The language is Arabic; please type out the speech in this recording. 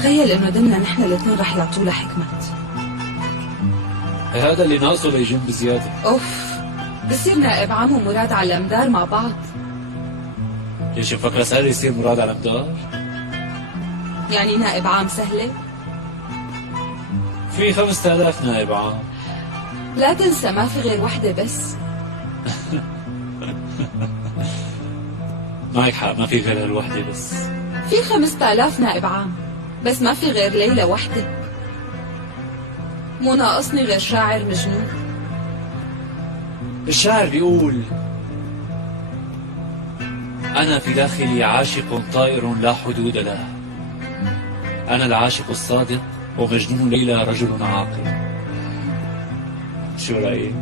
تخيل انه دمنا نحن الاثنين رح يعطوا لها حكمت. هذا اللي ناقصه ليجون بزيادة. اوف، بصير نائب عم ومراد على الامدار مع بعض. ليش مفكرة سهل يصير مراد على مدار؟ يعني نائب عام سهلة؟ في 5000 نائب عام. لا تنسى ما في غير وحدة بس. معك حق، ما في غير هالوحدة بس. في 5000 نائب عام بس ما في غير ليلى وحدة. مو ناقصني غير شاعر مجنون. الشاعر بيقول: أنا في داخلي عاشق طائر لا حدود له، أنا العاشق الصادق ومجنون ليلى رجل عاقل. شو رأيك؟